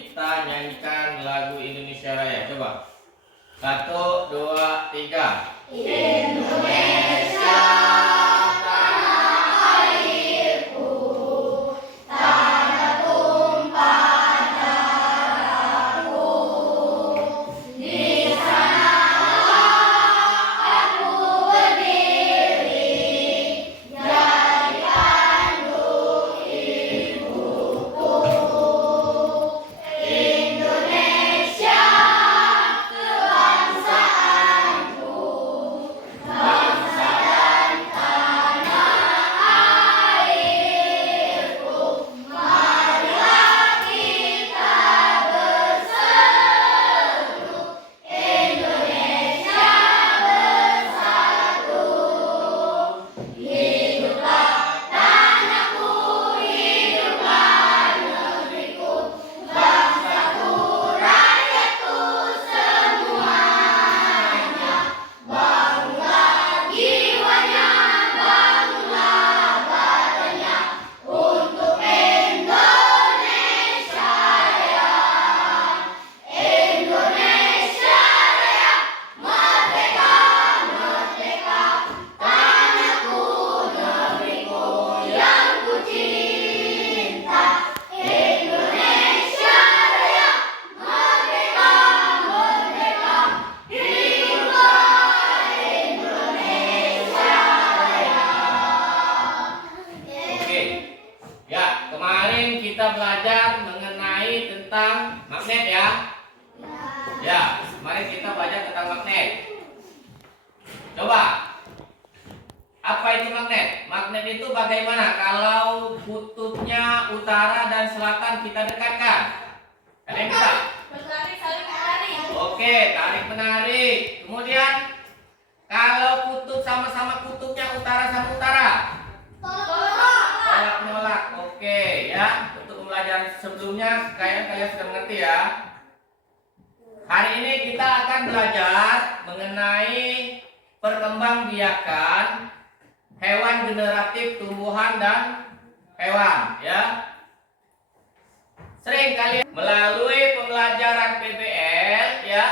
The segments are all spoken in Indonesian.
kita nyanyikan lagu Indonesia Raya. Coba. 1, 2, 3. Indonesia. Kita belajar mengenai tentang magnet ya. Ya, mari kita belajar tentang magnet. Coba. Apa itu magnet? Magnet itu bagaimana kalau kutubnya utara dan selatan kita dekatkan? Kalian bisa? Bertarik, saling menarik. Oke, tarik menarik. Kemudian kalau kutub sama-sama kutubnya utara sama utara. Tolak menolak. Oke ya. Pelajaran sebelumnya kalian sudah mengerti ya. Hari ini kita akan belajar mengenai perkembangbiakan hewan generatif tumbuhan dan hewan ya. Sering kalian melalui pembelajaran PBL ya.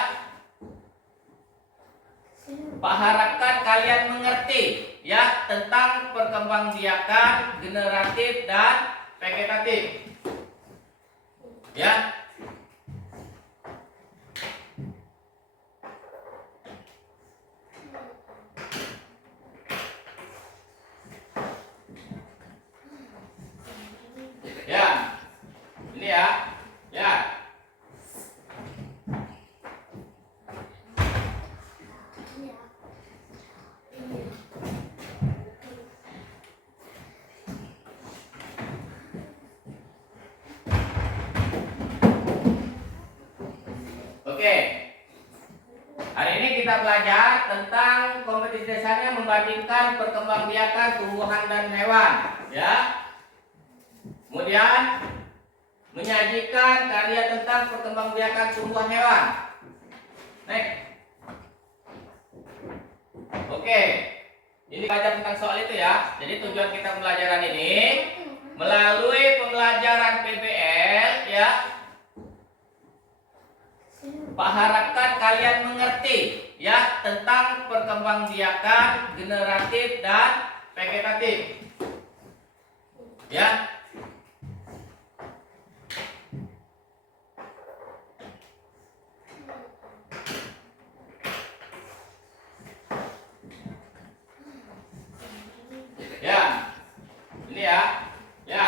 Pak harapkan kalian mengerti ya tentang perkembangbiakan generatif dan vegetatif. Ya. Ya. Ini ya. Ya. Oke. Hari ini kita belajar tentang kompetisi dasarnya membandingkan perkembangbiakan tumbuhan dan hewan, ya. Kemudian menyajikan karya tentang perkembangbiakan tumbuhan hewan. Next. Oke. Ini belajar tentang soal itu ya. Jadi tujuan kita pembelajaran ini melalui pembelajaran PBL ya. Pak harapkan kalian mengerti ya tentang perkembangbiakan generatif dan vegetatif. Ya. Ya. Ini ya. Ya.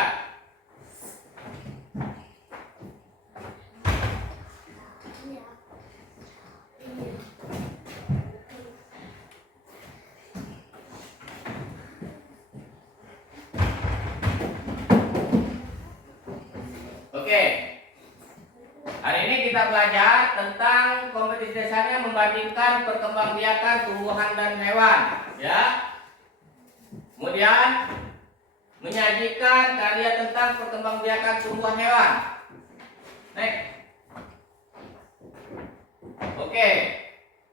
Oke. Hari ini kita belajar tentang kompetisi dasarnya membandingkan perkembangbiakan tumbuhan dan hewan, ya. Kemudian menyajikan karya tentang perkembangbiakan tumbuhan hewan. Next. Oke.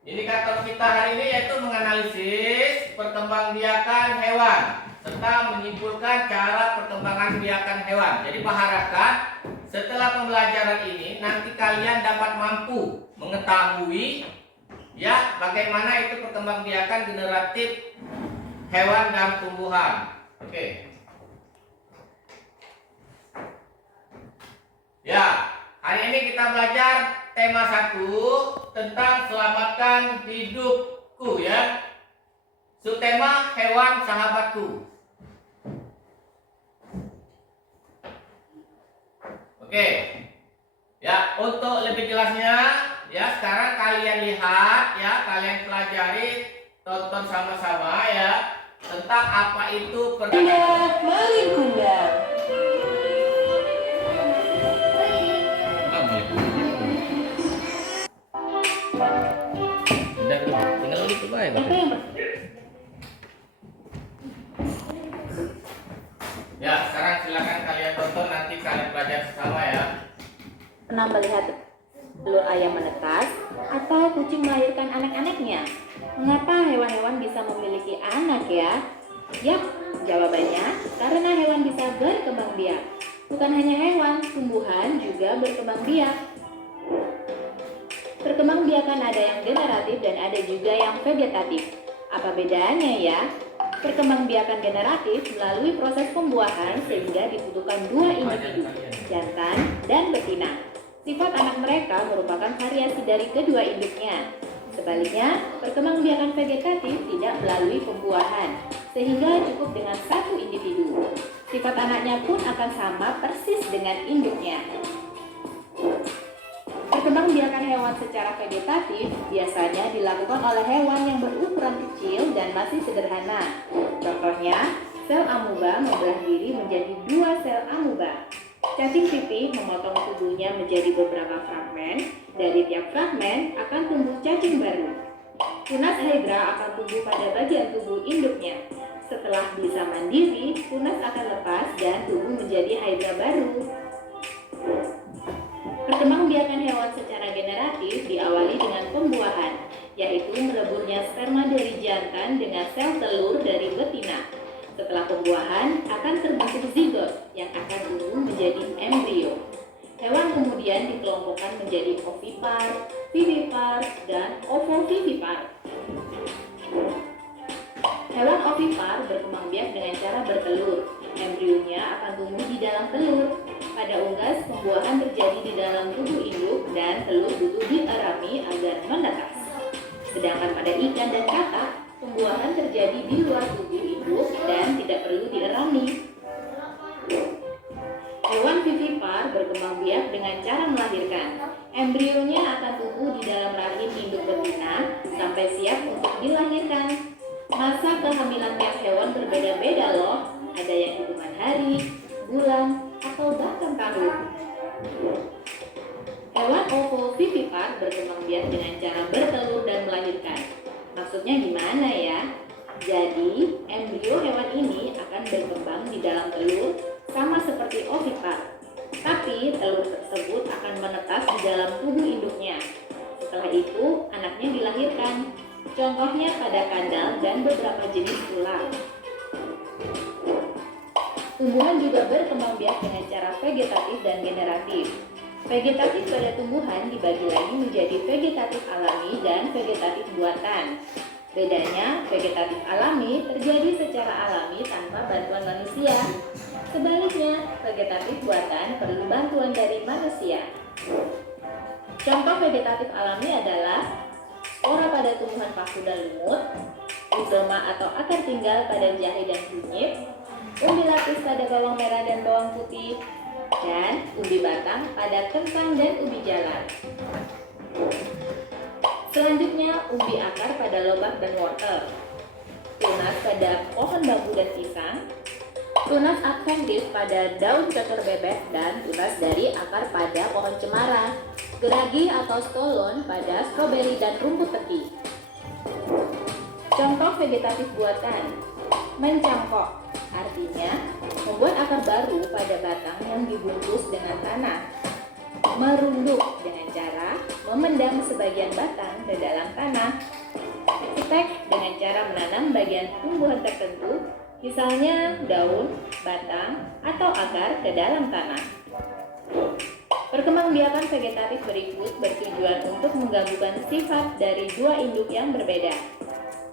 Indikator kita hari ini yaitu menganalisis perkembangbiakan hewan serta menyimpulkan cara perkembangan biakan hewan. Jadi Pak harapkan setelah pembelajaran ini nanti kalian dapat mampu mengetahui ya bagaimana itu perkembangbiakan generatif hewan dan tumbuhan. Oke. Ya, hari ini kita belajar tema 1 tentang selamatkan hidupku ya. Subtema hewan sahabatku. Oke. Ya, untuk lebih jelasnya ya sekarang kalian lihat ya, kalian pelajari, tonton sama-sama ya tentang apa itu Bunda, mari Bunda. Tinggal itu baik. Ya, sekarang silakan kalian tonton, nanti kalian belajar bersama ya. Pernah melihat telur ayam menetas atau kucing melahirkan anak-anaknya? Mengapa hewan-hewan bisa memiliki anak ya? Yap, jawabannya karena hewan bisa berkembang biak. Bukan hanya hewan, tumbuhan juga berkembang biak. Perkembangbiakan ada yang generatif dan ada juga yang vegetatif. Apa bedanya ya? Perkembangbiakan generatif melalui proses pembuahan sehingga dibutuhkan dua individu, jantan dan betina. Sifat anak mereka merupakan variasi dari kedua induknya. Sebaliknya, perkembangbiakan vegetatif tidak melalui pembuahan, sehingga cukup dengan satu individu. Sifat anaknya pun akan sama persis dengan induknya. Perkembangbiakan hewan secara vegetatif biasanya dilakukan oleh hewan yang berukuran kecil dan masih sederhana. Contohnya, sel amuba membelah diri menjadi 2 sel amuba. Cacing pipih memotong tubuhnya menjadi beberapa fragmen. Dari tiap fragmen akan tumbuh cacing baru. Tunas hydra akan tumbuh pada bagian tubuh induknya. Setelah bisa mandiri, tunas akan lepas dan tumbuh menjadi hydra baru. Perkembangbiakan hewan secara generatif diawali dengan pembuahan, yaitu meleburnya sperma dari jantan dengan sel telur dari betina. Setelah pembuahan akan terbentuk zigot yang akan tumbuh menjadi embrio. Hewan kemudian dikelompokkan menjadi ovipar, vivipar, dan ovovivipar. Hewan ovipar berkembang biak dengan cara bertelur. Embrionya akan tumbuh di dalam telur. Pada unggas, pembuahan terjadi di dalam tubuh induk dan telur butuh dierami agar menetas. Sedangkan pada ikan dan katak, pembuahan terjadi di luar tubuh induk dan tidak perlu dierami. Hewan vivipar berkembang biak dengan cara melahirkan. Embrionya akan tumbuh di dalam rahim induk betina sampai siap untuk dilahirkan. Masa kehamilan tiap hewan berbeda-beda loh. Ada yang hitungan hari, bulan, atau bahkan tahun. Hewan ovovivipar berkembang biak dengan cara bertelur dan melahirkan. Maksudnya gimana ya? Jadi, embrio hewan ini akan berkembang di dalam telur sama seperti ovipar. Tapi telur tersebut akan menetas di dalam tubuh induknya. Setelah itu, anaknya dilahirkan. Contohnya pada kadal dan beberapa jenis ular. Tumbuhan juga berkembang biak dengan cara vegetatif dan generatif. Vegetatif pada tumbuhan dibagi lagi menjadi vegetatif alami dan vegetatif buatan. Bedanya, vegetatif alami terjadi secara alami tanpa bantuan manusia. Sebaliknya, vegetatif buatan perlu bantuan dari manusia. Contoh vegetatif alami adalah spora pada tumbuhan paku dan lumut, rizoma atau akar tinggal pada jahe dan kunyit, umbi lapis pada bawang merah dan bawang putih, dan umbi batang pada kentang dan ubi jalar. Selanjutnya, umbi akar pada lobak dan wortel, tunas pada pohon bambu dan pisang, tunas adventis pada daun cocor bebek dan tunas dari akar pada pohon cemara, geragi atau stolon pada stroberi dan rumput teki. Contoh vegetatif buatan, mencangkok, artinya membuat akar baru pada batang yang dibungkus dengan tanah. Merunduk dengan cara memendam sebagian batang ke dalam tanah. Stek dengan cara menanam bagian tumbuhan tertentu, misalnya daun, batang, atau akar ke dalam tanah. Perkembangbiakan vegetatif berikut bertujuan untuk menggabungkan sifat dari dua induk yang berbeda,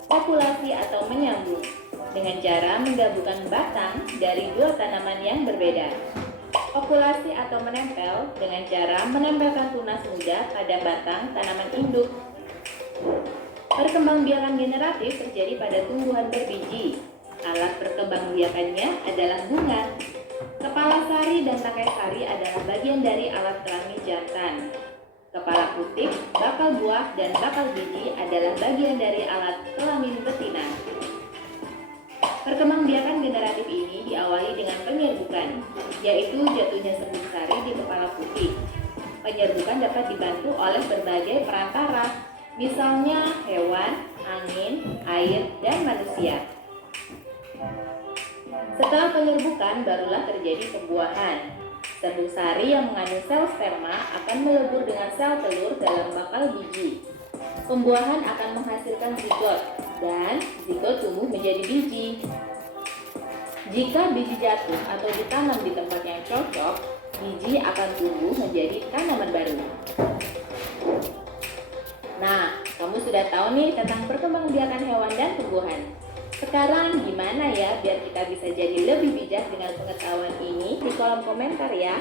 populasi atau menyambung, dengan cara menggabungkan batang dari dua tanaman yang berbeda. Populasi atau menempel dengan cara menempelkan tunas muda pada batang tanaman induk. Perkembangbiakan generatif terjadi pada tumbuhan berbiji. Alat perkembangbiakannya adalah bunga. Kepala sari dan tangkai sari adalah bagian dari alat kelamin jantan. Kepala putih, bakal buah, dan bakal biji adalah bagian dari alat kelamin betina. Perkembangbiakan generatif ini diawali dengan penyerbukan, yaitu jatuhnya serbuk sari di kepala putih. Penyerbukan dapat dibantu oleh berbagai perantara, misalnya hewan, angin, air, dan manusia. Setelah penyerbukan, barulah terjadi pembuahan. Serbuk sari yang mengandung sel sperma akan melebur dengan sel telur dalam bakal biji. Pembuahan akan menghasilkan zigot, dan zigot tumbuh menjadi biji. Jika biji jatuh atau ditanam di tempat yang cocok, biji akan tumbuh menjadi tanaman baru. Nah, kamu sudah tahu nih tentang perkembangbiakan hewan dan tumbuhan. Sekarang gimana ya biar kita bisa jadi lebih bijak dengan pengetahuan ini? Di kolom komentar ya.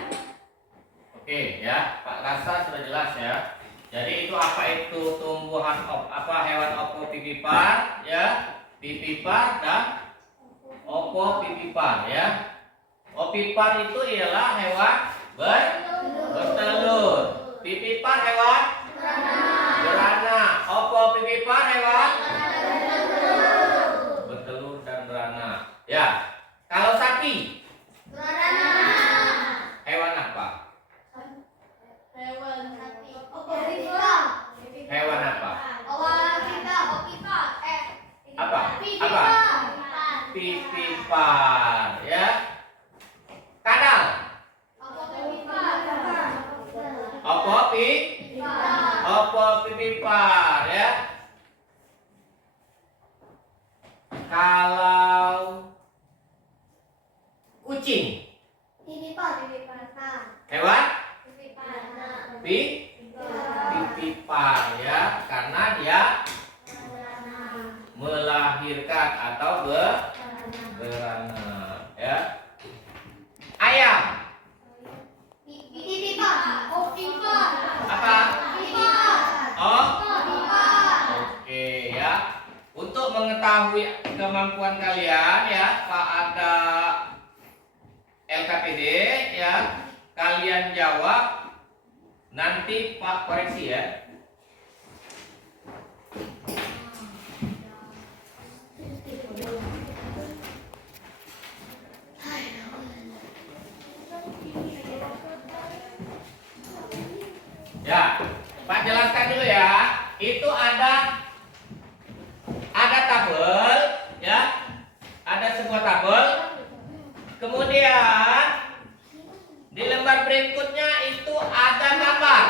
Oke ya, Pak rasa sudah jelas ya. Jadi itu apa itu tumbuhan hewan opopipipar ya, pipipar dan opopipipar ya. Opipar itu ialah hewan bertelur. Pipipar hewan beranak. Opopipipar hewan bertelur dan beranak. Ya. Kalau sapi hewan apa? Hewan apa? Apa? Apa? Pipipar ya. Kadal. Opopipipar ya. Kalau kucing hewan pipipar ya, karena dia melahirkan atau beranak ya. Ayam apa? Oh, oke ya. Untuk mengetahui kemampuan kalian ya, Pak ada LKPD ya, kalian jawab, nanti Pak koreksi ya. Ya, Pak jelaskan dulu ya. Itu ada tabel ya. Ada sebuah tabel. Kemudian di lembar berikutnya itu ada gambar.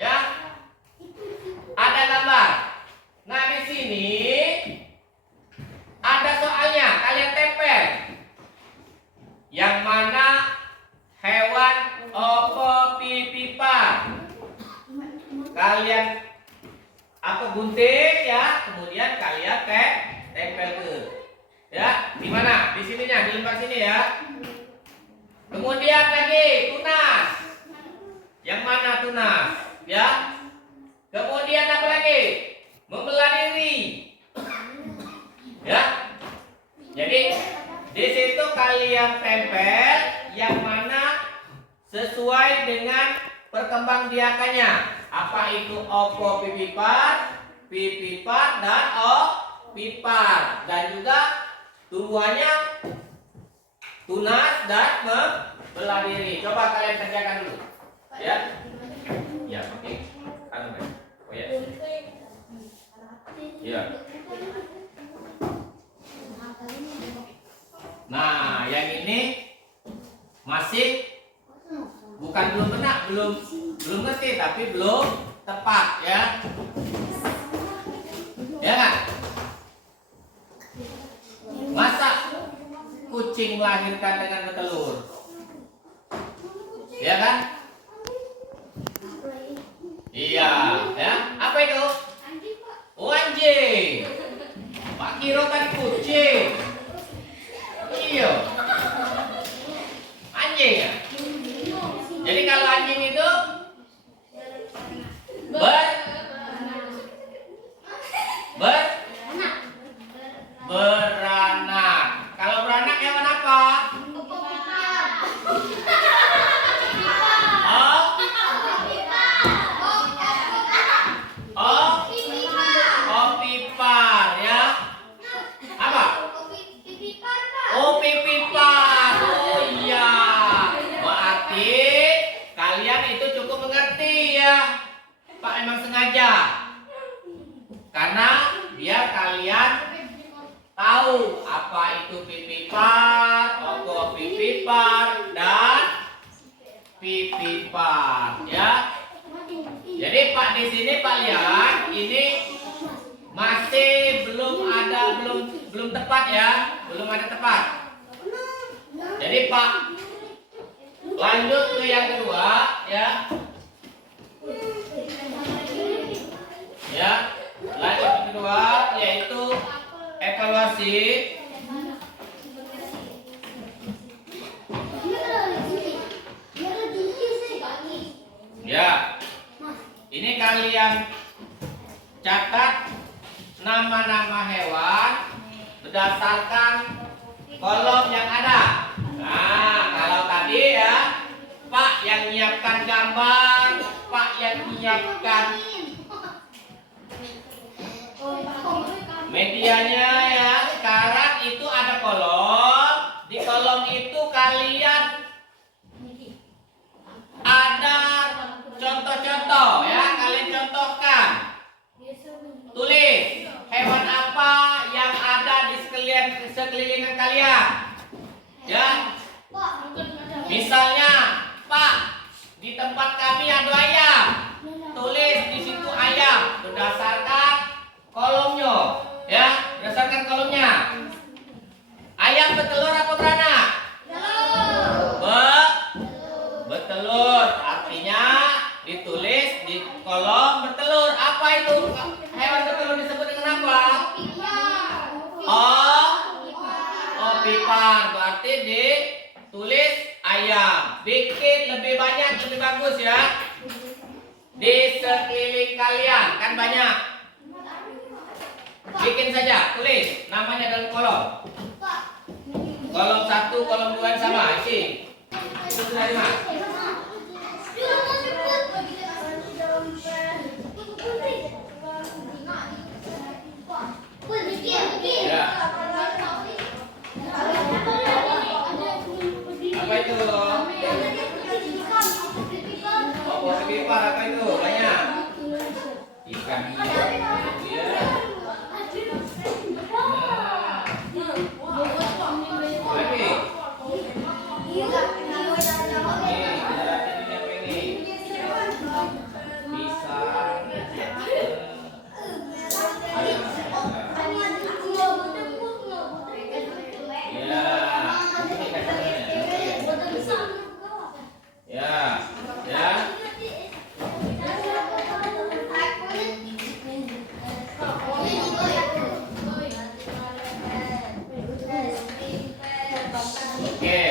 Ya. Ada gambar. Nah, di sini ada soalnya, kalian tempel. Yang mana hewan opopipipar. Kalian gunting ya, kemudian kalian tempel ke. Ya, di mana? Di sininya, di lembar sini ya. Kemudian lagi tunas. Yang mana tunas? Ya. Kemudian apa lagi? Membelah diri. Ya. Jadi di situ kalian tempel yang mana sesuai dengan perkembangbiakannya. Apa itu opopipipar, pipipar, dan opipar, dan juga tumbuhannya tunas dan membelah diri. Coba kalian kerjakan dulu. Ya. Ya, oke. Oh ya. Ya. Nah, yang ini masih bukan belum benar, belum ngerti, tapi belum tepat ya. Ya kan? Masa kucing melahirkan dengan bertelur? Ya kan? mengerti ya. Pak emang sengaja. Karena biar kalian tahu apa itu pipipar, opo pipipar dan pipipar ya. Jadi Pak di sini Pak lihat ini masih belum tepat ya, belum ada tepat. Jadi Pak lanjut ke yang kedua ya. Ya, lanjut ke kedua yaitu evaluasi. Ya, ini kalian catat nama-nama hewan berdasarkan kolom yang ada. Nah, kalau tadi ya, Pak yang menyiapkan gambar, Pak yang menyiapkan medianya ya. Sekarang itu ada kolom. Di kolom itu kalian ada contoh-contoh ya, kalian contohkan. Tulis hewan apa yang ada di sekeliling kalian. Ya. Misalnya, Pak, di tempat kami ada ayam. Tulis di situ ayam berdasarkan kolomnya, ya, berdasarkan kolomnya. Ayam bertelur apa beranak? Bertelur, artinya ditulis di kolom bertelur. Apa itu hewan bertelur disebut dengan apa? Pipar, berarti ditulis ayam. Bikin lebih banyak lebih bagus ya. Di sekeliling kalian kan banyak. Bikin saja, tulis namanya dalam kolom. Kolom 1, kolom 2 sama isi. Itu sudah 5. Ya. Apa itu? Oh, pipar apa itu? Banyak. Ikan hiu. Ya. Lagi. Oke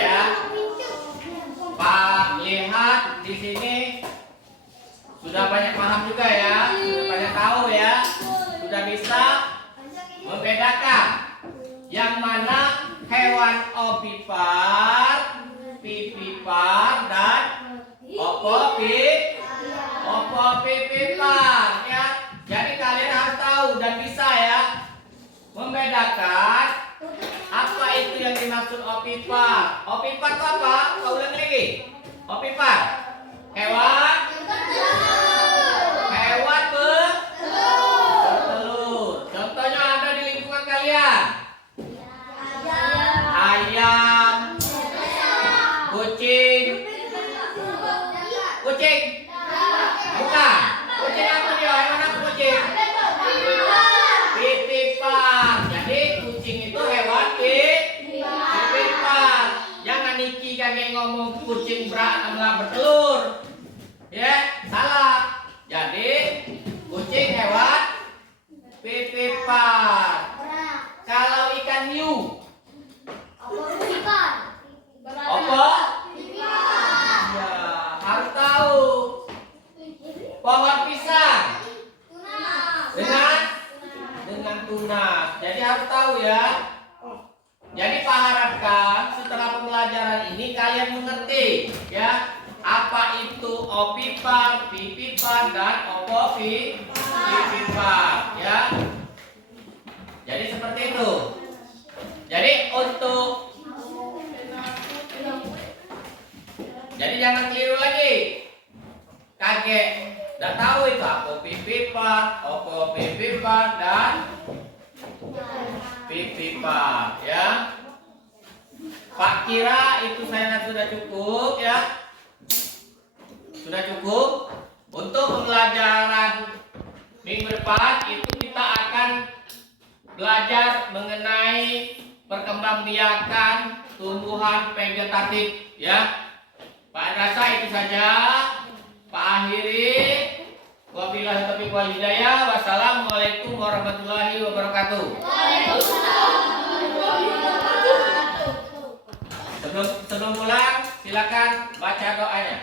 ya. Pak lihat di sini sudah banyak paham juga ya, sudah banyak tahu ya, sudah bisa membedakan yang mana hewan ovipar, pipipar dan opopipipar ya. Jadi kalian harus tahu dan bisa ya membedakan apa itu yang dimaksud opipar. Opipar itu apa? Kau ulang lagi. Opipar hewan bertelur. Contohnya ada di lingkungan kalian. Ayam, kucing. Kucing. Bukan. Kucing apa dia? Hewan apa kucing? Pipipar. Jadi kucing itu hewan pipipar. Jangan Niki kaget ngomong kucing bertelur. Ya, salah. Jadi kucing hewan pipipar. Kalau ikan hiu apa? Ya, harus tahu. Pohon pisang dengan tunas. Jadi harus tahu ya. Jadi Pak harapkan setelah pembelajaran pelajaran ini kalian mengerti ya apa itu opipar, pipipar dan opopipipar ya. Jadi seperti itu. Jadi jadi jangan keliru lagi. Kakek udah tahu itu opopipipar dan pipipar ya. Pak kira itu saya sudah cukup ya. Sudah cukup. Untuk pembelajaran minggu depan itu kita akan belajar mengenai perkembangbiakan tumbuhan vegetatif ya. Pak rasa itu saja. Pak akhiri. Wabillahi taufiq wal hidayah. Wassalamualaikum warahmatullahi wabarakatuh. Sebelum pulang silakan baca doanya.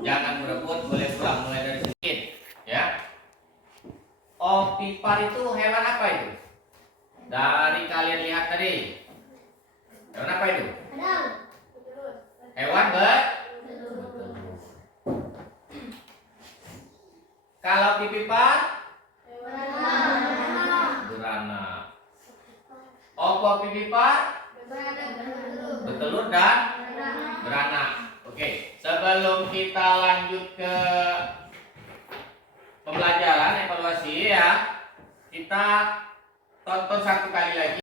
Jangan berebut, boleh pulang mulai dari sedikit ya. Opipar itu hewan apa itu? Dari kalian lihat tadi. Hewan apa itu? Hewan betelur. Kalau pipipar? Beranak. Opopipipar? Betelur dan beranak. Oke, sebelum kita lanjut ke pembelajaran evaluasi ya, kita tonton satu kali lagi.